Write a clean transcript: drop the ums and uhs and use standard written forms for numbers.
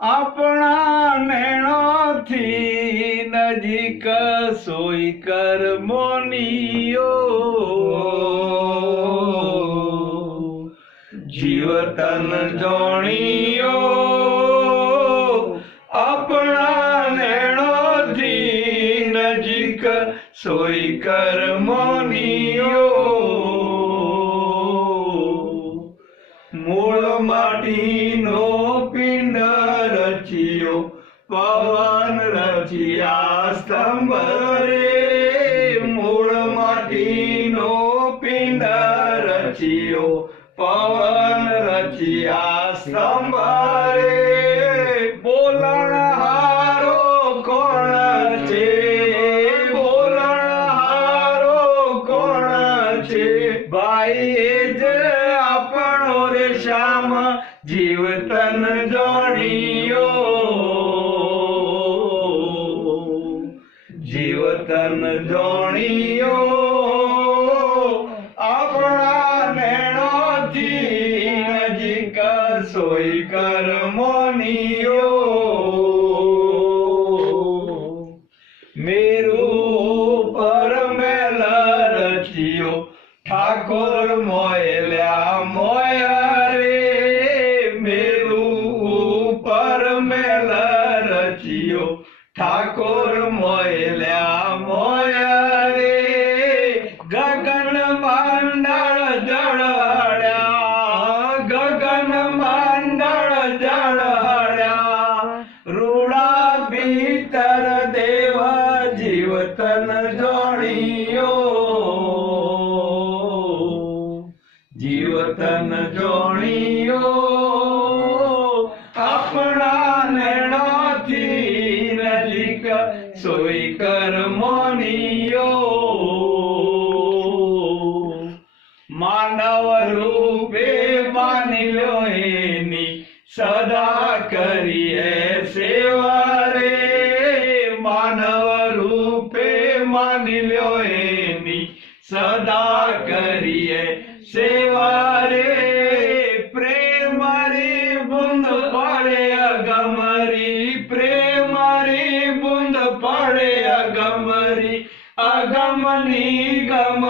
આપણા નેણોથી નજીક સોઈ કર્મોનીઓ જીવતન જોણીઓ આપણા નેણોથી નજીક સોઈ કર્મોનીઓ મૂળ માટીનો પિંડ રચ્યો પવન રચ્યા સ્તંભ રે મૂળ માટીનો પિંડ રચ્યો પવન રચ્યા સ્તંભ રે બોલણહારો કોણ છે બોલણહારો કોણ છે ભાઈ જ આપણો રે શ્યામ જીવતન જોણીઓ જીવતન જોણીઓ આપણા નેણોથી નજીક સોઈ કર્મોનીઓ મેરુ પર મેલ રચ્યો ઠાકોર મોયલ્યા મોયા રે મેરુ પર મેલ રચ્યો ઠાકોર મોયલ્યા મોયા રે ગગન માંડળ જળહળ્યા ગગન માંડળ જળહળ્યા રૂડા ભીતર દેવ જીવતન જોણીઓ જીવતન જોણીઓ આપણા નેણોથી નજીક સોઈ કર્મોનીઓ માનવ રૂપે માની લો એની સદા કરીએ સેવા રે માનવ રૂપે માની લો એની સદા કરીએ સેવા રે પ્રેમરી બુંદ પડે અગમરી પ્રેમરી બુંદ પડે અગમરી અગમની ગમ